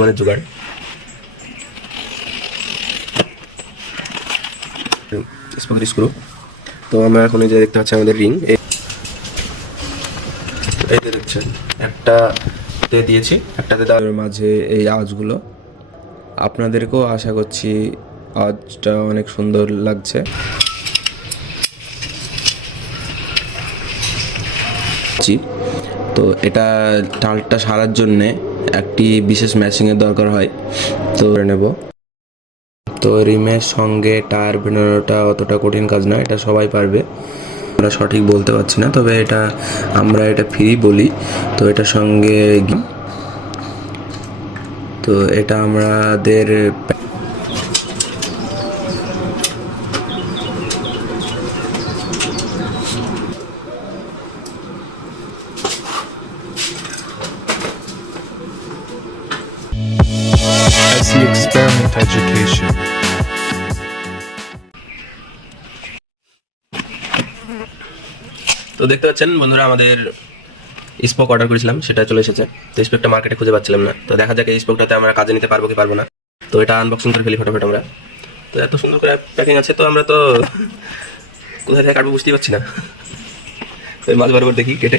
মানে জোগাড় স্পকের স্ক্রু। তো আমরা এখন এই যে দেখতে পাচ্ছি আমাদের রিং, এই যে দেখছেন একটাতে দিয়েছি, একটাতে দেওয়ার মাঝে এই আওয়াজগুলো আপনাদেরকেও আশা করছি আওয়াজটা অনেক সুন্দর লাগছে। তো এটা টালটা সারার জন্যে একটি বিশেষ ম্যাচিংয়ের দরকার হয়, তো নেব। তো রিমের সঙ্গে টায়ার ভেনানোটা অতটা কঠিন কাজ না, এটা সবাই পারবে। আমরা সঠিক বলতে পারছি না, তবে আমরা এটা ফ্রি বলি। তো এটার সঙ্গে তো এটা আমাদের Kaise experiment education. তো দেখতে পাচ্ছেন বন্ধুরা, আমাদের স্পোক অর্ডার করেছিলাম, সেটা চলে এসেছে। তো স্পোকটা মার্কেটে খুঁজে পাচ্ছিলাম না, তো দেখা যাক এই স্পোকটাতে আমরা কাজে নিতে পারবো কি পারবো না। তো এটা আনবক্সিং করে ফেলি ফটোফট আমরা। তো এত সুন্দর করে প্যাকিং আছে, তো আমরা তো কোথায় থেকে কাটবো বুঝতেই পারছি না। তো মাছ বরাবর দেখি কেটে,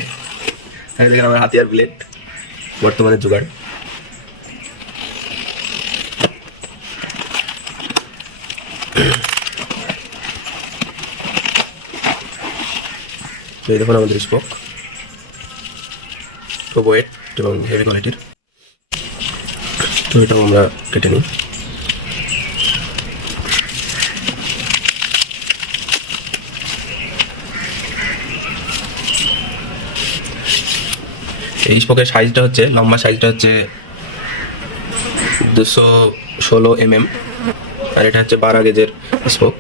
দেখেন আমার হাতিয়ার ব্লেড বর্তমানে জোগাড়। তো এই দেখুন আমাদের স্পোক, খুব ওয়েট এবং হেভি কোয়ালিটির। তো এটাও আমরা কেটে নিই। এই স্পোকের সাইজটা হচ্ছে, লম্বা সাইজটা হচ্ছে 216 mm, আর এটা হচ্ছে 12 গেজের স্পোক।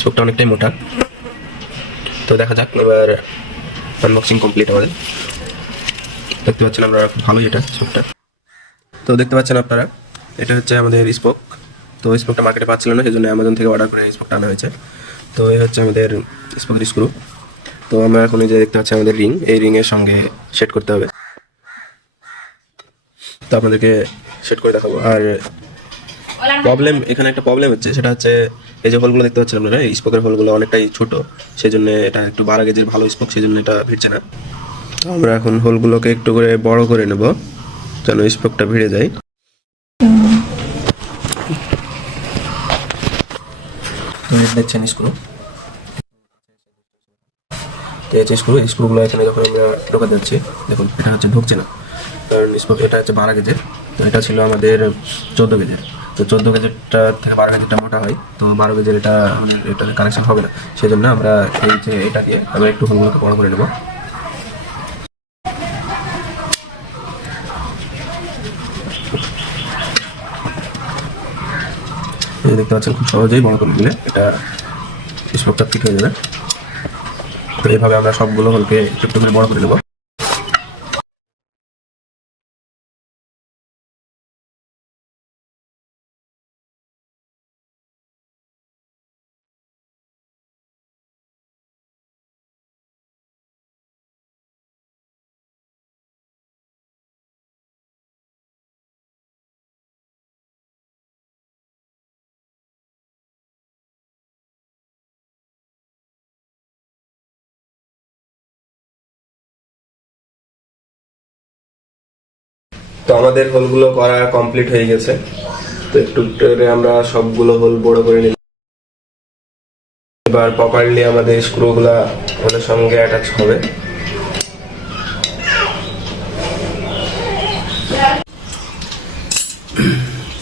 স্পোকটা অনেকটাই মোটা। তো দেখা যাক, এবার আনবক্সিং কমপ্লিট আমাদের। দেখতে পাচ্ছেন আমরা খুব ভালোই এটা স্পোকটা। তো দেখতে পাচ্ছেন আপনারা, এটা হচ্ছে আমাদের স্পোক। তো স্পোকটা মার্কেটে পাচ্ছিল না, সেই জন্য অ্যামাজন থেকে অর্ডার করে স্পোকটা আনা হয়েছে। তো এই হচ্ছে আমাদের স্পোকের স্ক্রু। তো আমরা এখন এই যে দেখতে পাচ্ছি আমাদের রিং, এই রিংয়ের সঙ্গে সেট করতে হবে। তো আপনাদেরকে সেট করে দেখাবো। আর এখানে একটা প্রবলেম হচ্ছে, সেটা হচ্ছে এই যে হোলগুলো দেখতে পাচ্ছেন আপনারা, এই স্পোকের হোলগুলো অনেকটাই ছোট, সেই জন্য এটা একটু 12 গেজের ভালো স্পোক, সেই জন্য এটা ভিড়ছে না। তো আমরা এখন হোলগুলোকে একটু করে বড় করে নেব, যেন স্পোকটা ভিড়ে যায়। তো এটা দেখছেন স্ক্রু, তো এই যে স্ক্রুগুলো এখানে যখন আমরা ঢোকাতে যাচ্ছি, দেখুন এটা হচ্ছে ঢুকছে না, কারণ স্পোক এটা হচ্ছে 12 গেজের। তো এটা ছিল আমাদের 14 গেজের। তো 14 গেজেরটা থেকে 12 গেজেরটা মোটা হয়, তো 12 গেজের এটা আমাদের এটা কানেকশন হবে না, সেই জন্য আমরা এই যে এটা দিয়ে আমরা একটু হোলগুলোকে বড় করে নেব। দেখতে পাচ্ছেন খুব সহজেই বড় করে দিলে এটা স্পোকটা ফিট হয়ে যাবে। তো এইভাবে আমরা সবগুলো হোলকে একটু করে বড় করে নেব। তো আমাদের হোলগুলো করা কমপ্লিট হয়ে গেছে। তো একটু করে আমরা সবগুলো হোল বড় করে নিলাম। এবার প্রপারলি আমাদের স্ক্রুগুলা হোলের সঙ্গে অ্যাটাচ হবে।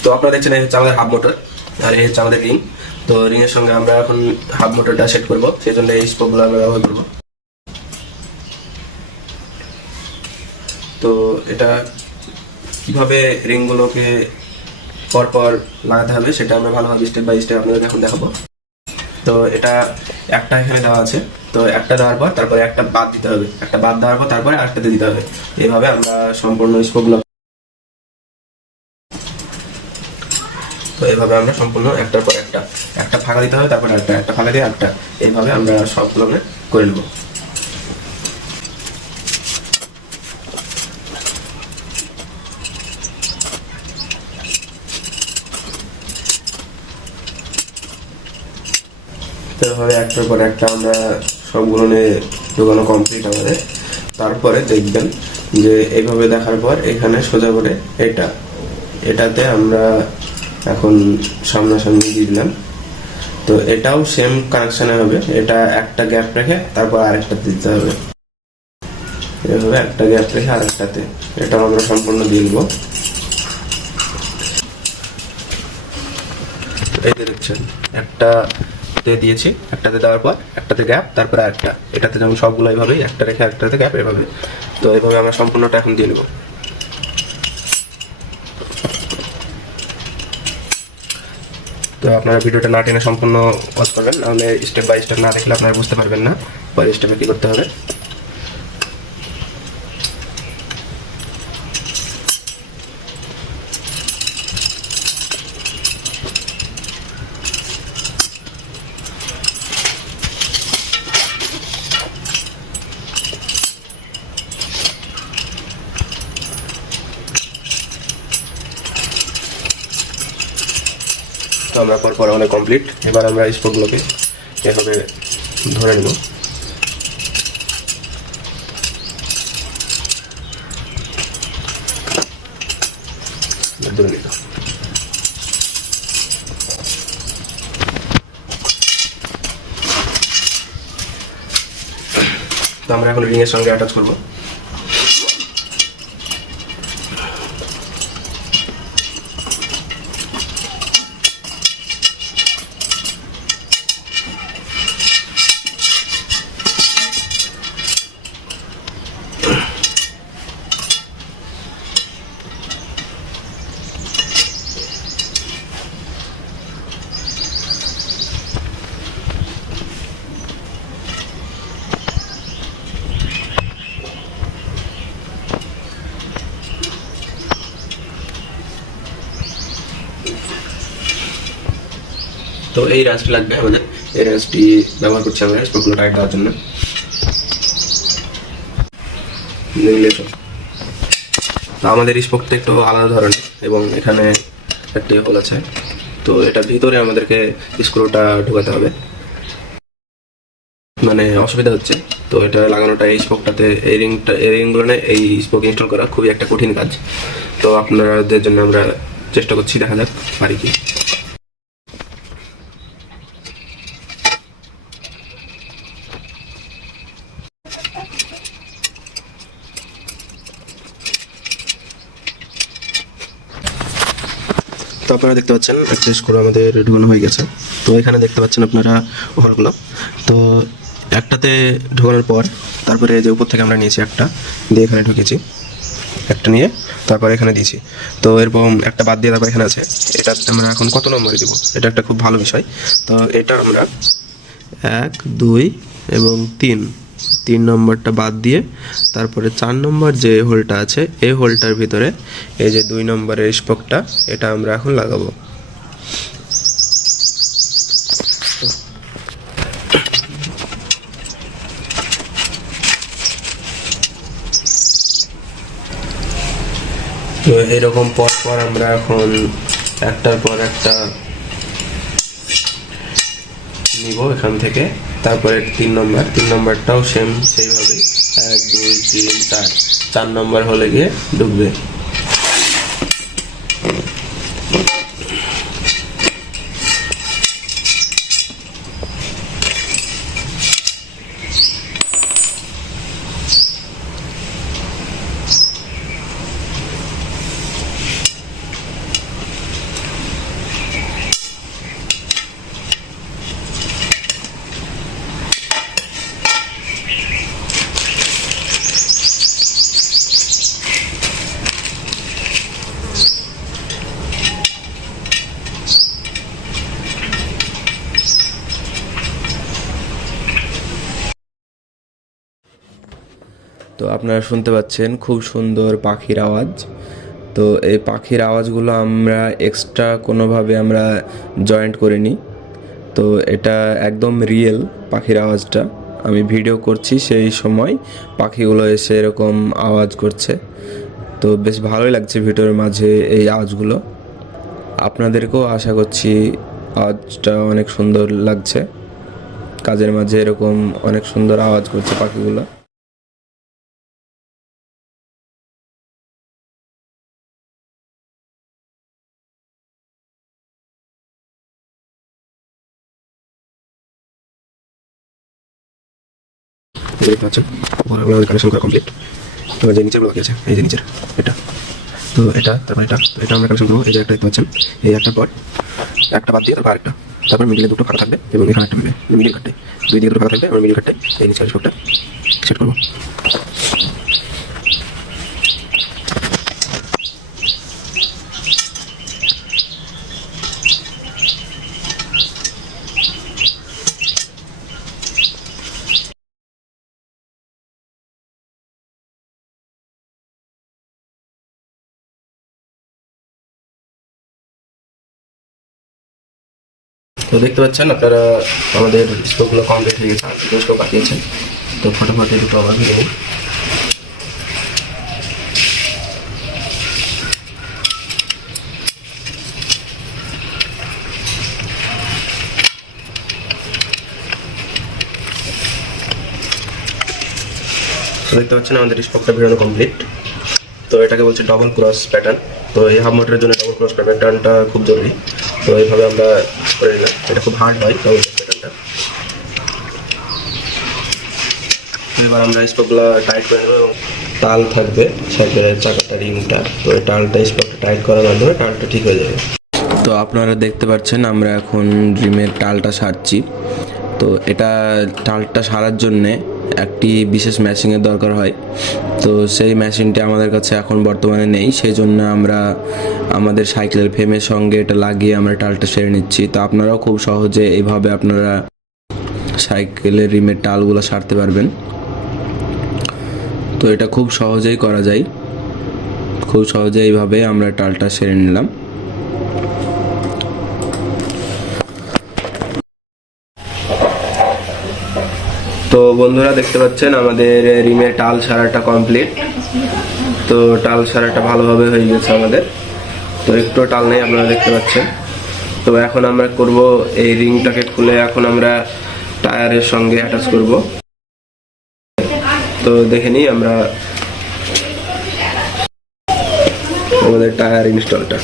তো আপনারা দেখছেন এই হচ্ছে আমাদের হাফ মোটর, আর এই হচ্ছে আমাদের রিং। তো রিং এর সঙ্গে আমরা এখন হাফ মোটরটা সেট করব, সেই জন্য এই স্পোকগুলো আমরা ব্যবহার করব। তো এটা কিভাবে রিংগুলোকে পরপর লাগাতে হবে সেটা আমরা ভালোভাবে স্টেপ বাই স্টেপ আপনাদের এখন দেখাবো। তো এটা একটা এখানে দেওয়া আছে, তো একটা দেওয়ার পর তারপরে একটা বাদ দিতে হবে, একটা বাদ দেওয়ার পর তারপরে আরেকটাতে দিতে হবে। এইভাবে আমরা সম্পূর্ণ স্পোকগুলো, তো এইভাবে আমরা সম্পূর্ণ একটার পর একটা ফাঁকা দিতে হবে, তারপরে একটা ফাঁকা দিয়ে একটা, এইভাবে আমরা সবগুলো করে নেব। তো এভাবে একটার পর একটা আমরা সবগুলো নিয়ে ঢোকানো কমপ্লিট আমাদের। তারপরে দেখবেন যে এইভাবে দেখার পর এখানে সোজা করে এটাতে আমরা এখন সামনাসামনি দিয়ে দিলাম। তো এটাও সেম কানেকশনে হবে, এটা একটা গ্যাপ রেখে তারপর আরেকটা দিতে হবে, এভাবে একটা গ্যাপ রেখে আরেকটাতে এটাও আমরা সম্পূর্ণ দিয়ে দেবো। এই যে দেখছেন একটাতে দিয়েছি, একটাতে দেওয়ার পর একটাতে গ্যাপ, তারপরে আরেকটা, এটাতে যেমন সবগুলো এইভাবেই একটা রেখে একটাতে গ্যাপ, এভাবে। তো এইভাবে আমরা সম্পূর্ণটা এখন দিয়ে নেব। তো আপনারা ভিডিওটা না টেনে সম্পূর্ণ ওয়াচ করবেন, নাহলে স্টেপ বাই স্টেপ না দেখলে আপনারা বুঝতে পারবেন না পরে স্টেপে কী করতে হবে। তো আমরা পর অনেক কমপ্লিট। এবার আমরা স্পোকগুলোকে এভাবে ধরে নেব। ধরে নিলাম। তো আমরা এখন রিংয়ের সঙ্গে অ্যাটাচ করবো। তো এই রাঁচটি লাগবে আমাদের, এই রাঁচটি ব্যবহার করছি আমরা স্পোকগুলো টাইট দেওয়ার জন্য। তো আমাদের স্পোকটা একটু আলাদা ধরনের এবং এখানে একটি হোল আছে, তো এটার ভিতরে আমাদেরকে স্ক্রুটা ঢোকাতে হবে, মানে অসুবিধা হচ্ছে। তো এটা লাগানোটা এই স্পোকটাতে, এই রিংগুলো এই স্পোক ইনস্টল করা খুবই একটা কঠিন কাজ। তো আপনাদের জন্য আমরা চেষ্টা করছি, দেখা যাক পারি কি। তো আপনারা দেখতে পাচ্ছেন একটা স্ক্রু আমাদের ঢোকানো হয়ে গেছে। তো এখানে দেখতে পাচ্ছেন আপনারা হোলগুলো। তো একটাতে ঢোকানোর পর তারপরে যে উপর থেকে আমরা নিয়েছি একটা দিয়ে এখানে ঢুকেছি, একটা নিয়ে তারপরে এখানে দিয়েছি। তো এরকম একটা বাদ দিয়ে তারপর এখানে আছে, এটা আমরা এখন কত নম্বরে দেবো, এটা একটা খুব ভালো বিষয়। তো এটা আমরা 1, 2 এবং 3 নম্বরটা বাদ দিয়ে তারপরে 4 নম্বর যে হোলটা আছে এই হোলটার ভিতরে এই যে 2 নম্বরের স্পোকটা এটা আমরা এখন লাগাবো। তো এরকম পর আমরা এখন একটার পর একটা নিব এখান থেকে। তারপরে 3 নম্বরটাও সেম সেইভাবে 1, 2, 3, 4 নম্বর হলে গিয়ে ঢুকবে। তো আপনারা শুনতে পাচ্ছেন খুব সুন্দর পাখির আওয়াজ। তো এই পাখির আওয়াজগুলো আমরা এক্সট্রা কোনোভাবে আমরা জয়েন্ট করিনি, তো এটা একদম রিয়েল পাখির আওয়াজটা। আমি ভিডিও করছি সেই সময় পাখিগুলো এসে এরকম আওয়াজ করছে। তো বেশ ভালোই লাগছে ভিডিওর মাঝে এই আওয়াজগুলো। আপনাদেরকেও আশা করছি আওয়াজটা অনেক সুন্দর লাগছে। কাজের মাঝে এরকম অনেক সুন্দর আওয়াজ করছে পাখিগুলো। দেখতে পাচ্ছেন উপরে কানেকশন করা কমপ্লিট। তো যে নিচের বাকি আছে, এই যে নিচের এটা, তো এটা তারপর এটা আমরা কানেকশন করবো। এই যে একটা দেখতে পাচ্ছেন, এই একটার পর একটা বাদ দিয়ে তারপর আরেকটা, তারপর মিডিলে দুটো ফাঁকা থাকবে এবং এখানে একটা মিডিল কাটে, দুই দিকে দুটো ফাঁকা থাকবে এবং মিডিল কাটে এই নিচের সবটা সেট করবো। তো দেখতে পাচ্ছেন আপনারা আমাদের স্টোভগুলো কমপ্লিট হয়ে গেছে, দুটো স্টোভ বাকি আছে। তো ফটাফট এই দুটো আবার ভেঙে নিই। তো দেখতে পাচ্ছেন আমাদের স্টোভটা বেরোনো কমপ্লিট। তো এটাকে বলছে ডবল ক্রস প্যাটার্ন। তো এই হাফ মোটরের জন্য ডবল ক্রস প্যাটার্নটা খুব জরুরি। তো এইভাবে আমরা করে নিলাম, এটা খুব হার্ড হয় ডবল ক্রস প্যাটার্নটা। তো এবার আমরা স্পকগুলো টাইট করে নেবো এবং তাল থাকবে সাইকেলের চাকাটা রিংটা, তো এই টালটা স্পকটা টাইট করার মাধ্যমে টালটা ঠিক হয়ে যাবে। তো আপনারা দেখতে পাচ্ছেন আমরা এখন রিমের টালটা সারছি। তো এটা টালটা সারার জন্যে একটি বিশেষ মেশিনের দরকার হয়। তো সেই মেশিনটা আমাদের কাছে এখন বর্তমানে নেই, সেই জন্য আমরা আমাদের সাইকেলের ফ্রেমের সঙ্গে এটা লাগিয়ে আমরা টালটা সেরে নিচ্ছি। তো আপনারাও খুব সহজে এইভাবে আপনারা সাইকেলের রিমের টালগুলো সারতে পারবেন। তো এটা খুব সহজেই করা যায়, খুব সহজে এইভাবে আমরা টালটা সেরে নিলাম। তো বন্ধুরা দেখতে পাচ্ছেন আমাদের রিমের টাল সারাটা কমপ্লিট। তো টাল সারাটা ভালোভাবে হয়ে গেছে আমাদের, তো একটু টাল নেই আপনারা দেখতে পাচ্ছেন। তো এখন আমরা করব এই রিংটাকে খুলে এখন আমরা টায়ারের সঙ্গে অ্যাটাচ করব। তো দেখে নিই আমরা আমাদের টায়ার ইনস্টলটা।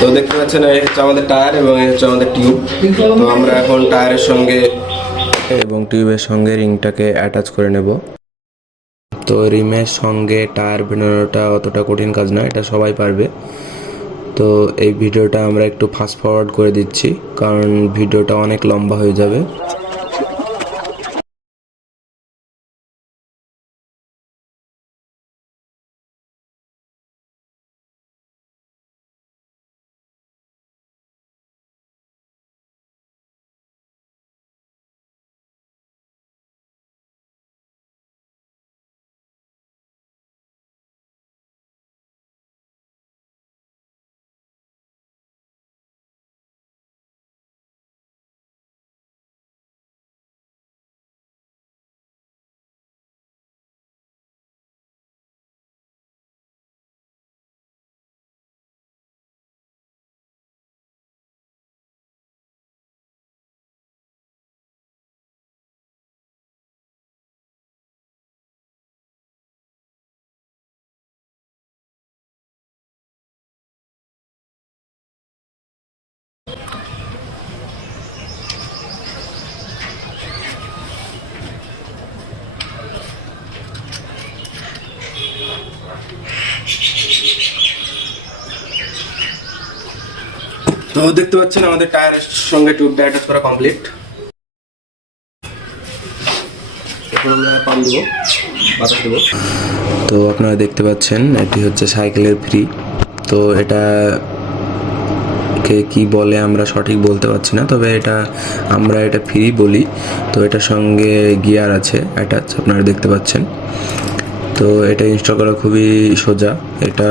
তো দেখতে পাচ্ছেন এই হচ্ছে আমাদের টায়ার এবং এই হচ্ছে আমাদের টিউব। তো আমরা এখন টায়ারের সঙ্গে এবং টিউবের সঙ্গে রিংটাকে অ্যাটাচ করে নেব। তো রিমের সঙ্গে টায়ার বানানোটা অতটা কঠিন কাজ না, এটা সবাই পারবে। তো এই ভিডিওটা আমরা একটু ফাস্ট ফরওয়ার্ড করে দিচ্ছি কারণ ভিডিওটা অনেক লম্বা হয়ে যাবে। তো দেখতে পাচ্ছেন আমাদের টায়ারের সঙ্গে টিউবটা অ্যাটাচ করা কমপ্লিট। এখন আমরা পাম্প দেবো, বাতাস দেবো। তো আপনারা দেখতে পাচ্ছেন এটি হচ্ছে সাইকেলের ফ্রি। তো এটা কে কি বলে আমরা সঠিক বলতে পারছি না, তবে আমরা এটা ফ্রি বলি। তো এটার সঙ্গে গিয়ার আছে অ্যাটাচ, আপনারা দেখতে পাচ্ছেন। তো এটা ইনস্টল করা খুবই সোজা। এটা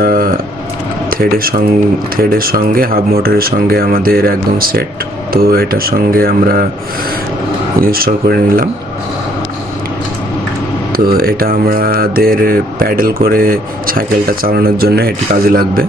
থ্রেডের সঙ্গে হাফ মোটরের সঙ্গে আমাদের একদম সেট। তো এটার সঙ্গে আমরা ইনস্টল করে নিলাম। তো এটা আমাদের প্যাডেল করে সাইকেলটা চালানোর জন্য এটি কাজে লাগবে।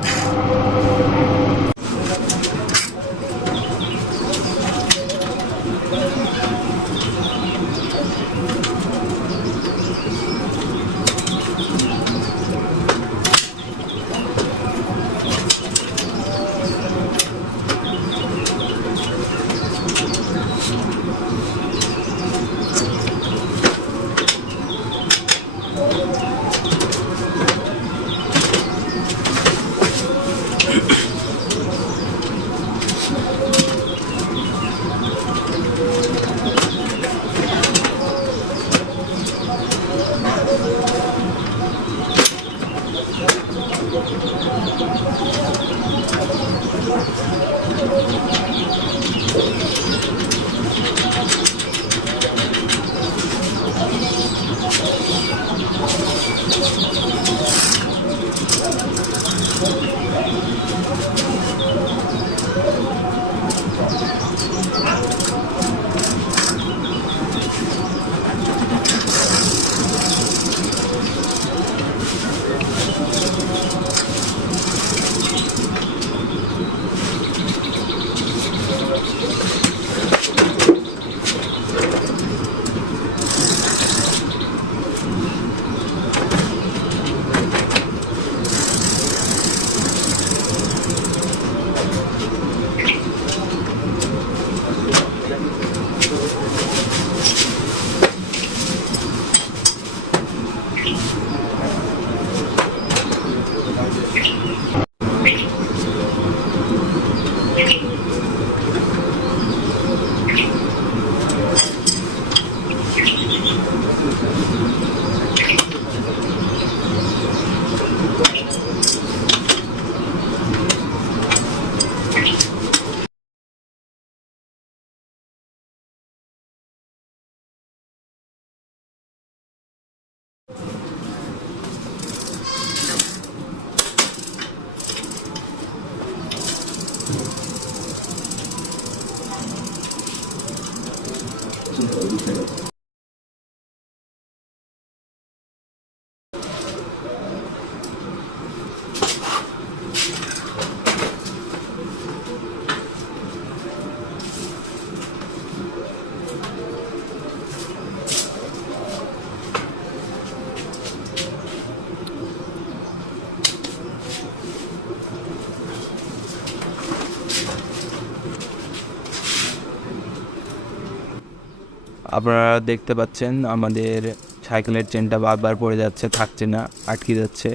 আপনারা দেখতে পাচ্ছেন আমাদের সাইকেলের চেনটা বারবার পড়ে যাচ্ছে, থাকছে না, আটকে যাচ্ছে,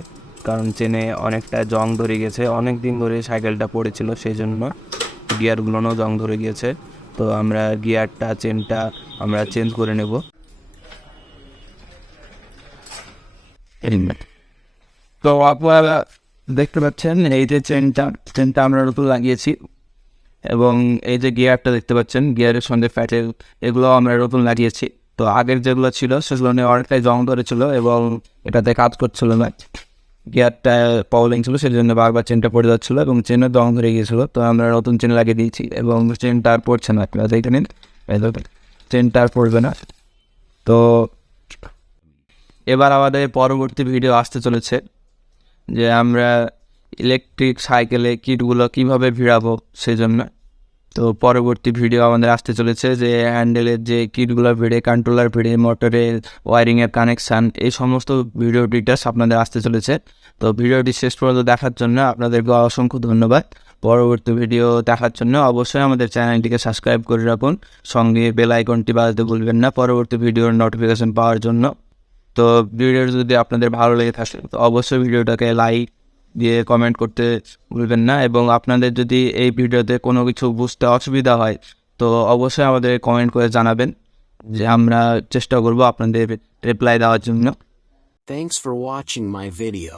কারণ চেনে অনেকটা জং ধরে গেছে। অনেক দিন ধরে সাইকেলটা পড়েছিল, সেই জন্য গিয়ারগুলোও জং ধরে গিয়েছে। তো আমরা গিয়ারটা চেনটা আমরা চেঞ্জ করে নেব। তো আপনারা দেখতে পাচ্ছেন এই যে চেনটা আমরা নতুন লাগিয়েছি, এবং এই যে গিয়ারটা দেখতে পাচ্ছেন, গিয়ারের সঙ্গে প্যাডেল, এগুলো আমরা নতুন লাগিয়েছি। তো আগের যেগুলো ছিল সেগুলো নিয়ে অনেকটাই জং ধরেছিল এবং এটাতে কাজ করছিল না, গিয়ারটা প্রবলেম ছিল, সেই জন্য বারবার চেনটা পড়ে যাচ্ছিলো এবং চেনের জং ধরে গিয়েছিলো। তো আমরা নতুন চেন লাগিয়ে দিয়েছি এবং চেনটা আর পড়ছে না। আপনারা দেখে নিন, চেনটা আর পড়বে না। তো এবার আমাদের পরবর্তী ভিডিও আসতে চলেছে যে আমরা ইলেকট্রিক সাইকেলে কিটগুলো কীভাবে ভিড়াবো সেই জন্য। তো পরবর্তী ভিডিও আমাদের আসতে চলেছে যে হ্যান্ডেলের যে কিটগুলো ভিড়ে, কন্ট্রোলার ভিড়ে, মোটরের ওয়ারিংয়ের কানেকশান, এই সমস্ত ভিডিও ডিটেলস আপনাদের আসতে চলেছে। তো ভিডিওটি শেষ পর্যন্ত দেখার জন্য আপনাদেরকে অসংখ্য ধন্যবাদ। পরবর্তী ভিডিও দেখার জন্য অবশ্যই আমাদের চ্যানেলটিকে সাবস্ক্রাইব করে রাখুন, সঙ্গে বেল আইকনটি বাজাতে ভুলবেন না পরবর্তী ভিডিওর নোটিফিকেশন পাওয়ার জন্য। তো ভিডিও যদি আপনাদের ভালো লেগে থাকে তো অবশ্যই ভিডিওটাকে লাইক দিয়ে কমেন্ট করতে ভুলবেন না, এবং আপনাদের যদি এই ভিডিওতে কোনো কিছু বুঝতে অসুবিধা হয় তো অবশ্যই আমাদের কমেন্ট করে জানাবেন, যে আমরা চেষ্টা করব আপনাদের রিপ্লাই দেওয়ার জন্য। Thanks for watching my video.